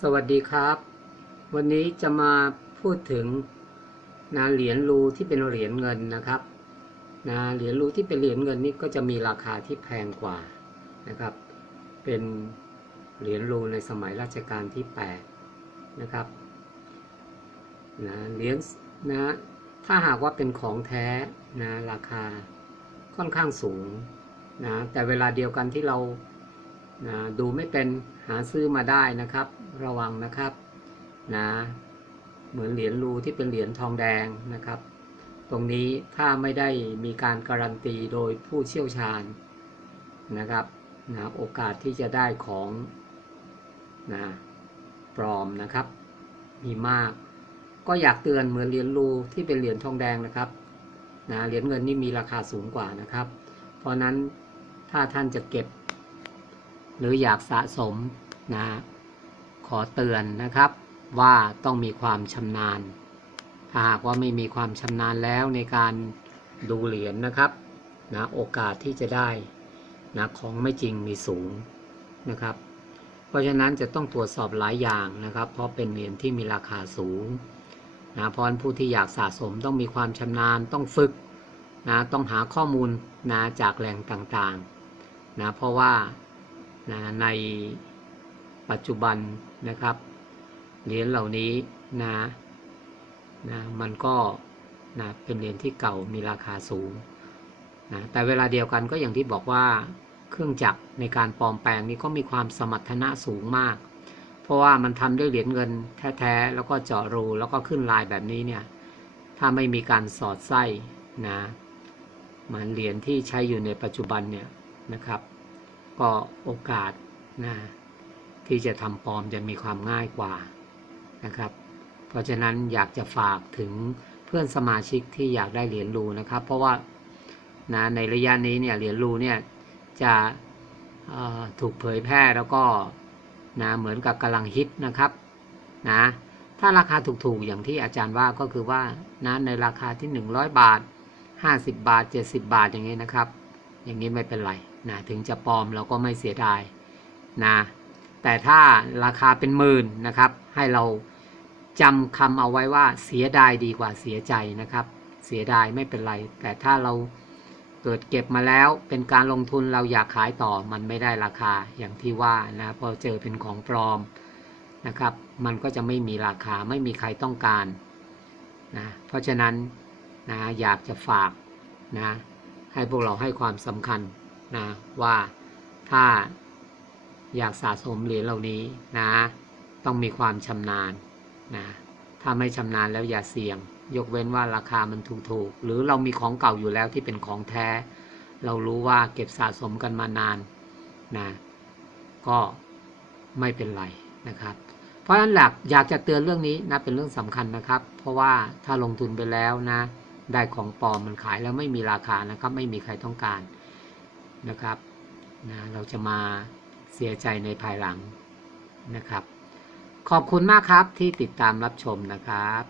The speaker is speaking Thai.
สวัสดีครับ วันนี้จะมาพูดถึงนะเหรียญรูที่เป็นเหรียญเงินนะครับนะเหรียญรูที่เป็นเหรียญเงินนี่ก็จะมีราคาที่แพงกว่านะครับ เป็นเหรียญรูในสมัยรัชกาลที่8นะครับนะเหรียญนะถ้าหากว่าเป็นของแท้นะราคาค่อนข้างสูงนะแต่เวลาเดียวกันที่เรานะดูไม่เป็นหาซื้อมาได้นะครับ ระวังนะครับนะเหมือนเหรียญรูที่เป็นเหรียญทองแดงนะครับ ตรงนี้ถ้าไม่ได้มีการการันตีโดยผู้เชี่ยวชาญนะครับนะโอกาสที่จะได้ของนะปลอมนะครับ มีมาก ก็อยากเตือนเหมือนเหรียญรูที่เป็นเหรียญทองแดงนะครับนะเหรียญเงินนี่มีราคาสูงกว่านะครับ เพราะนั้นถ้าท่านจะเก็บ หรืออยากสะสมนะ ขอเตือนนะครับว่าต้องมีความชำนาญ ถ้าหากว่าไม่มีความชำนาญแล้วในการดูเหรียญนะครับนะโอกาสที่จะได้นะของไม่จริงมีสูงนะครับ เพราะฉะนั้นจะต้องตรวจสอบหลายอย่างนะครับ เพราะเป็นเหรียญที่มีราคาสูงนะเพราะผู้ที่อยากสะสมต้องมีความชำนาญต้องฝึกนะต้องหาข้อมูลนะจากแหล่งต่างๆนะเพราะว่านะในปัจจุบัน นะครับเหรียญเหล่านี้นะนะมันก็นะเป็นเหรียญที่เก่ามีราคาสูงนะแต่เวลาเดียวกันก็อย่างที่บอกว่าเครื่องจักรในการปลอมแปลงนี้ก็มีความสมรรถนะสูงมาก เพราะว่ามันทำด้วยเหรียญเงินแท้ๆแล้วก็เจาะรูแล้วก็ขึ้นลายแบบนี้เนี่ยถ้าไม่มีการสอดไส้นะมือนเหรียญที่ใช้อยู่ในปัจจุบันเนี่ยนะครับ ก็โอกาสนะ ที่จะทำปลอมจะมีความง่ายกว่านะครับ เพราะฉะนั้นอยากจะฝากถึงเพื่อนสมาชิกที่อยากได้เหรียญรูนะครับ เพราะว่านะในระยะนี้เนี่ยเหรียญรูเนี่ยจะถูกเผยแพร่แล้วก็นะเหมือนกับกำลังฮิตนะครับนะถ้าราคาถูกๆอย่างที่อาจารย์ว่าก็คือว่านะในราคาที่ 100 บาท 50 บาท 70 บาทอย่างนี้นะครับ อย่างนี้ไม่เป็นไรนะถึงจะปลอมเราก็ไม่เสียดายนะ แต่ถ้าราคาเป็นหมื่นนะครับ ให้เราจำคำเอาไว้ว่าเสียดายดีกว่าเสียใจนะครับ เสียดายไม่เป็นไร แต่ถ้าเราเกิดเก็บมาแล้วเป็นการลงทุนเราอยากขายต่อมันไม่ได้ราคาอย่างที่ว่านะพอเจอเป็นของปลอมนะครับ มันก็จะไม่มีราคาไม่มีใครต้องการนะเพราะฉะนั้นนะอยากจะฝากนะให้พวกเราให้ความสำคัญนะว่าถ้า อยากสะสมเหรียญเหล่านี้นะ ต้องมีความชำนาญนะถ้าไม่ชำนาญแล้วอย่าเสี่ยง ยกเว้นว่าราคามันถูกๆหรือเรามีของเก่าอยู่แล้วที่เป็นของแท้ เรารู้ว่าเก็บสะสมกันมานานนะก็ไม่เป็นไรนะครับ เพราะฉะนั้นหลักอยากจะเตือนเรื่องนี้นะเป็นเรื่องสำคัญนะครับ เพราะว่าถ้าลงทุนไปแล้วนะได้ของปลอมมันขายแล้วไม่มีราคานะครับ ไม่มีใครต้องการนะครับนะเราจะมา เสียใจในภายหลังนะครับ ขอบคุณมากครับที่ติดตามรับชมนะครับ